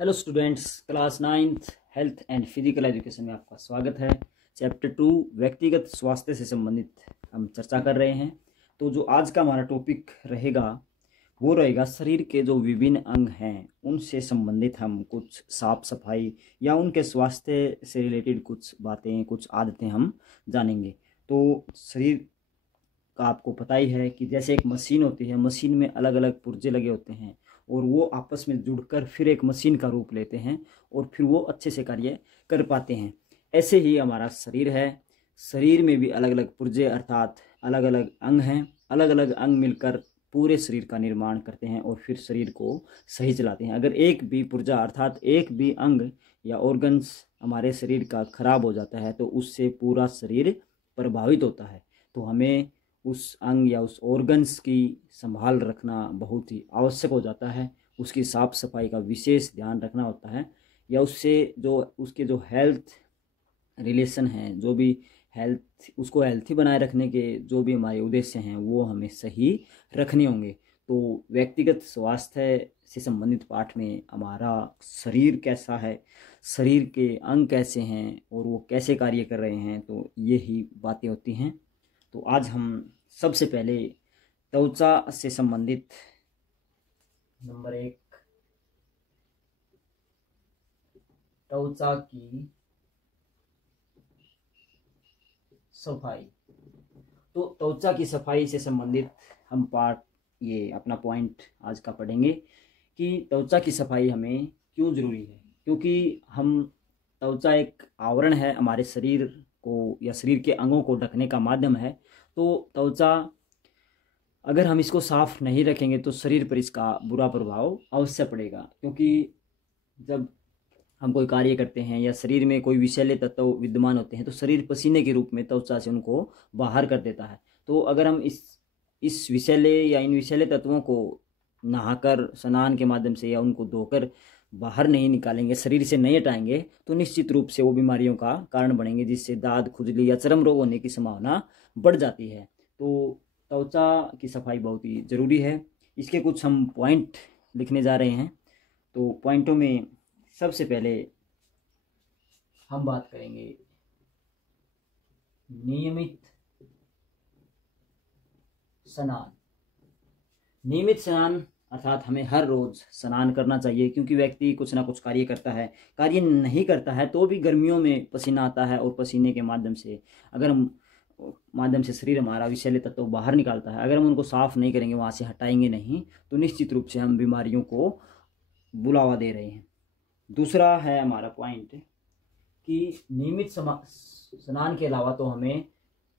Hello students, class 9th health and physical education में आपका स्वागत है। चैप्टर 2 व्यक्तिगत स्वास्थ्य से संबंधित हम चर्चा कर रहे हैं। तो जो आज का हमारा टॉपिक रहेगा वो रहेगा शरीर के जो विभिन्न अंग हैं उनसे संबंधित हम कुछ साफ सफाई या उनके स्वास्थ्य से रिलेटेड कुछ बातें, कुछ आदतें हम जानेंगे। तो शरीर का आपको पता ही है कि जैसे एक मशीन होती है, मशीन में अलग अलग पुर्जे लगे होते हैं और वो आपस में जुड़कर फिर एक मशीन का रूप लेते हैं और फिर वो अच्छे से कार्य कर पाते हैं। ऐसे ही हमारा शरीर है। शरीर में भी अलग अलग पुर्जे अर्थात अलग अलग अंग हैं। अलग अलग अंग मिलकर पूरे शरीर का निर्माण करते हैं और फिर शरीर को सही चलाते हैं। अगर एक भी पुर्जा अर्थात एक भी अंग या ऑर्गन्स हमारे शरीर का खराब हो जाता है तो उससे पूरा शरीर प्रभावित होता है। तो हमें उस अंग या उस ऑर्गन्स की संभाल रखना बहुत ही आवश्यक हो जाता है। उसकी साफ सफाई का विशेष ध्यान रखना होता है या उससे जो उसके जो हेल्थ रिलेशन हैं, जो भी हेल्थ उसको हेल्थी बनाए रखने के जो भी हमारे उद्देश्य हैं वो हमें सही रखने होंगे। तो व्यक्तिगत स्वास्थ्य से संबंधित पाठ में हमारा शरीर कैसा है, शरीर के अंग कैसे हैं और वो कैसे कार्य कर रहे हैं, तो ये ही बातें होती हैं। तो आज हम सबसे पहले त्वचा से संबंधित नंबर 1 त्वचा की सफाई। तो त्वचा की सफाई से संबंधित हम पार्ट ये अपना पॉइंट आज का पढ़ेंगे कि त्वचा की सफाई हमें क्यों जरूरी है। क्योंकि हम त्वचा एक आवरण है, हमारे शरीर को या शरीर के अंगों को ढकने का माध्यम है। तो त्वचा अगर हम इसको साफ नहीं रखेंगे तो शरीर पर इसका बुरा प्रभाव अवश्य पड़ेगा। क्योंकि जब हम कोई कार्य करते हैं या शरीर में कोई विषैले तत्व विद्यमान होते हैं तो शरीर पसीने के रूप में त्वचा से उनको बाहर कर देता है। तो अगर हम इस विषैले या इन विषैले तत्वों को नहाकर स्नान के माध्यम से या उनको धोकर बाहर नहीं निकालेंगे, शरीर से नहीं हटाएंगे, तो निश्चित रूप से वो बीमारियों का कारण बनेंगे, जिससे दाद, खुजली या चर्म रोग होने की संभावना बढ़ जाती है। तो त्वचा की सफाई बहुत ही ज़रूरी है। इसके कुछ हम पॉइंट लिखने जा रहे हैं। तो पॉइंटों में सबसे पहले हम बात करेंगे नियमित स्नान। नियमित स्नान अर्थात हमें हर रोज स्नान करना चाहिए। क्योंकि व्यक्ति कुछ ना कुछ कार्य करता है, कार्य नहीं करता है तो भी गर्मियों में पसीना आता है और पसीने के माध्यम से शरीर हमारा विषैले तत्व बाहर निकालता है। अगर हम उनको साफ नहीं करेंगे, वहाँ से हटाएंगे नहीं, तो निश्चित रूप से हम बीमारियों को बुलावा दे रहे हैं। दूसरा है हमारा पॉइंट कि नियमित स्नान के अलावा तो हमें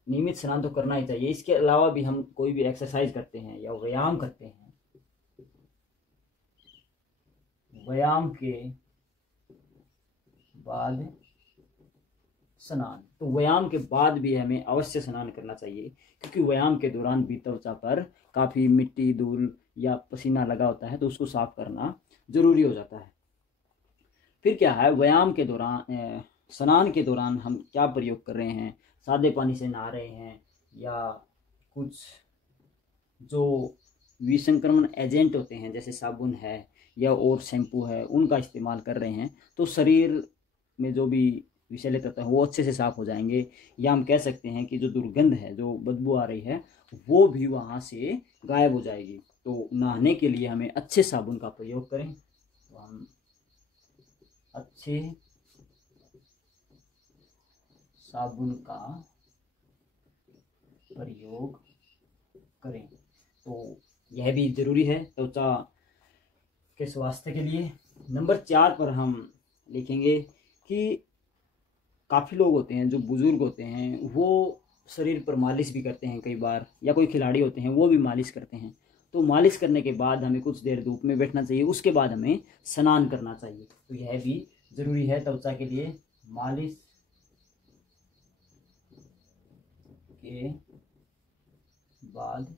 नियमित स्नान तो करना ही चाहिए। इसके अलावा भी हम कोई भी एक्सरसाइज करते हैं या व्यायाम करते हैं, व्यायाम के बाद स्नान, तो व्यायाम के बाद भी हमें अवश्य स्नान करना चाहिए। क्योंकि व्यायाम के दौरान भी त्वचा पर काफ़ी मिट्टी, धूल या पसीना लगा होता है तो उसको साफ करना जरूरी हो जाता है। फिर क्या है, व्यायाम के दौरान स्नान के दौरान हम क्या प्रयोग कर रहे हैं, सादे पानी से नहा रहे हैं या कुछ जो विसंक्रमण एजेंट होते हैं जैसे साबुन है या और शैम्पू है उनका इस्तेमाल कर रहे हैं, तो शरीर में जो भी विषैले तत्व है वो अच्छे से साफ हो जाएंगे। या हम कह सकते हैं कि जो दुर्गंध है, जो बदबू आ रही है, वो भी वहाँ से गायब हो जाएगी। तो नहाने के लिए हमें अच्छे साबुन का प्रयोग करें। तो हम अच्छे साबुन का प्रयोग करें। तो यह भी जरूरी है त्वचा के स्वास्थ्य के लिए। नंबर 4 पर हम लिखेंगे कि काफ़ी लोग होते हैं जो बुजुर्ग होते हैं, वो शरीर पर मालिश भी करते हैं कई बार, या कोई खिलाड़ी होते हैं वो भी मालिश करते हैं। तो मालिश करने के बाद हमें कुछ देर धूप में बैठना चाहिए, उसके बाद हमें स्नान करना चाहिए। तो यह भी ज़रूरी है त्वचा के लिए, मालिश के बाद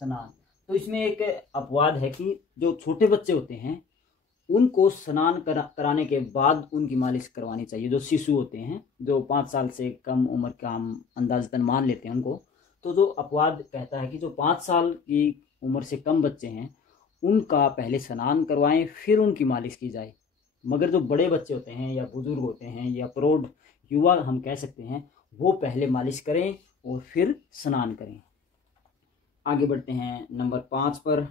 स्नान। तो इसमें एक अपवाद है कि जो छोटे बच्चे होते हैं उनको स्नान कराने के बाद उनकी मालिश करवानी चाहिए। जो शिशु होते हैं, जो 5 साल से कम उम्र का हम अंदाजतन मान लेते हैं उनको, तो जो अपवाद कहता है कि जो 5 साल की उम्र से कम बच्चे हैं उनका पहले स्नान करवाएं, फिर उनकी मालिश की जाए। मगर जो बड़े बच्चे होते हैं या बुजुर्ग होते हैं या प्रौढ़ युवा हम कह सकते हैं, वो पहले मालिश करें और फिर स्नान करें। आगे बढ़ते हैं नंबर 5 पर।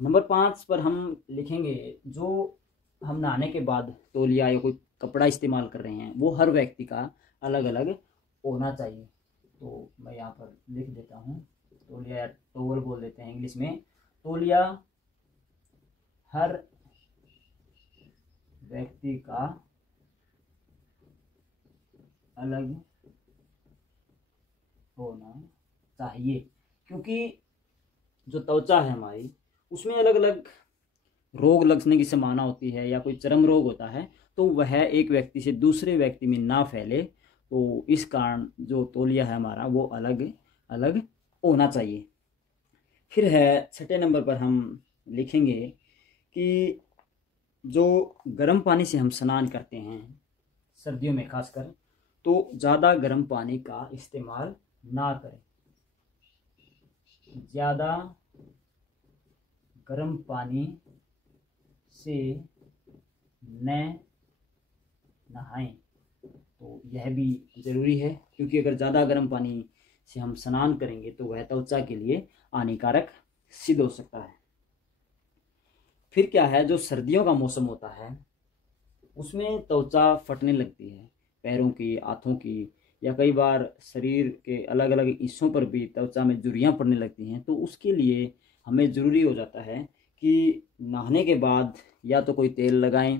नंबर 5 पर हम लिखेंगे, जो हम नहाने के बाद तौलिया या कोई कपड़ा इस्तेमाल कर रहे हैं वो हर व्यक्ति का अलग अलग होना चाहिए। तो मैं यहाँ पर लिख देता हूँ, तौलिया या टॉवल बोल देते हैं इंग्लिश में। तौलिया हर व्यक्ति का अलग होना चाहिए, क्योंकि जो त्वचा है हमारी उसमें अलग अलग रोग लगने की संभावना होती है, या कोई चर्म रोग होता है तो वह एक व्यक्ति से दूसरे व्यक्ति में ना फैले। तो इस कारण जो तौलिया है हमारा वो अलग अलग होना चाहिए। फिर है 6 नंबर पर हम लिखेंगे कि जो गर्म पानी से हम स्नान करते हैं सर्दियों में खासकर, तो ज़्यादा गर्म पानी का इस्तेमाल ना करें। ज़्यादा गर्म पानी से न नहाएं। तो यह भी ज़रूरी है, क्योंकि अगर ज़्यादा गर्म पानी से हम स्नान करेंगे तो वह त्वचा के लिए हानिकारक सिद्ध हो सकता है। फिर क्या है, जो सर्दियों का मौसम होता है उसमें त्वचा फटने लगती है, पैरों की, हाथों की, या कई बार शरीर के अलग अलग हिस्सों पर भी त्वचा में झुर्रियाँ पड़ने लगती हैं। तो उसके लिए हमें ज़रूरी हो जाता है कि नहाने के बाद या तो कोई तेल लगाएं,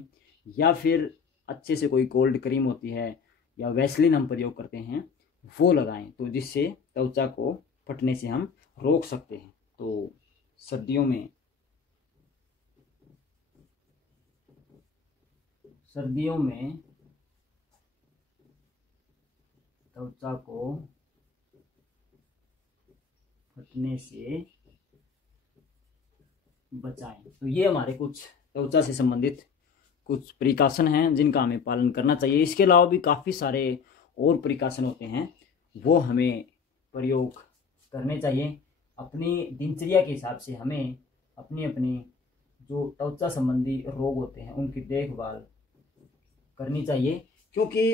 या फिर अच्छे से कोई कोल्ड क्रीम होती है या वैसलीन हम प्रयोग करते हैं वो लगाएं, तो जिससे त्वचा को फटने से हम रोक सकते हैं। तो सर्दियों में त्वचा को फटने से बचाएं। तो ये हमारे कुछ त्वचा से संबंधित कुछ प्रिकॉशन हैं जिनका हमें पालन करना चाहिए। इसके अलावा भी काफ़ी सारे और प्रिकॉशन होते हैं, वो हमें प्रयोग करने चाहिए। अपनी दिनचर्या के हिसाब से हमें अपनी अपनी जो त्वचा संबंधी रोग होते हैं उनकी देखभाल करनी चाहिए, क्योंकि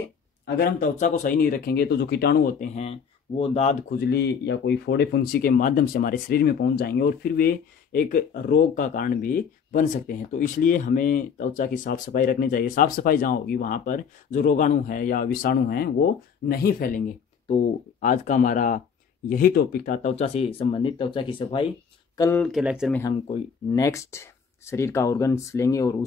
अगर हम त्वचा को सही नहीं रखेंगे तो जो कीटाणु होते हैं वो दाद, खुजली या कोई फोड़े फुंसी के माध्यम से हमारे शरीर में पहुंच जाएंगे और फिर वे एक रोग का कारण भी बन सकते हैं। तो इसलिए हमें त्वचा की साफ़ सफाई रखनी चाहिए। साफ़ सफाई जहाँ होगी वहाँ पर जो रोगाणु है या विषाणु हैं वो नहीं फैलेंगे। तो आज का हमारा यही टॉपिक था, त्वचा से संबंधित, त्वचा की सफाई। कल के लेक्चर में हम कोई नेक्स्ट शरीर का ऑर्गन्स लेंगे और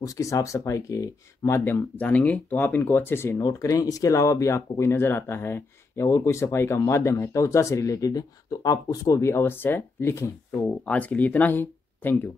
उसकी साफ़ सफाई के माध्यम जानेंगे। तो आप इनको अच्छे से नोट करें। इसके अलावा भी आपको कोई नज़र आता है या और कोई सफाई का माध्यम है त्वचा से रिलेटेड, तो आप उसको भी अवश्य लिखें। तो आज के लिए इतना ही। Thank you.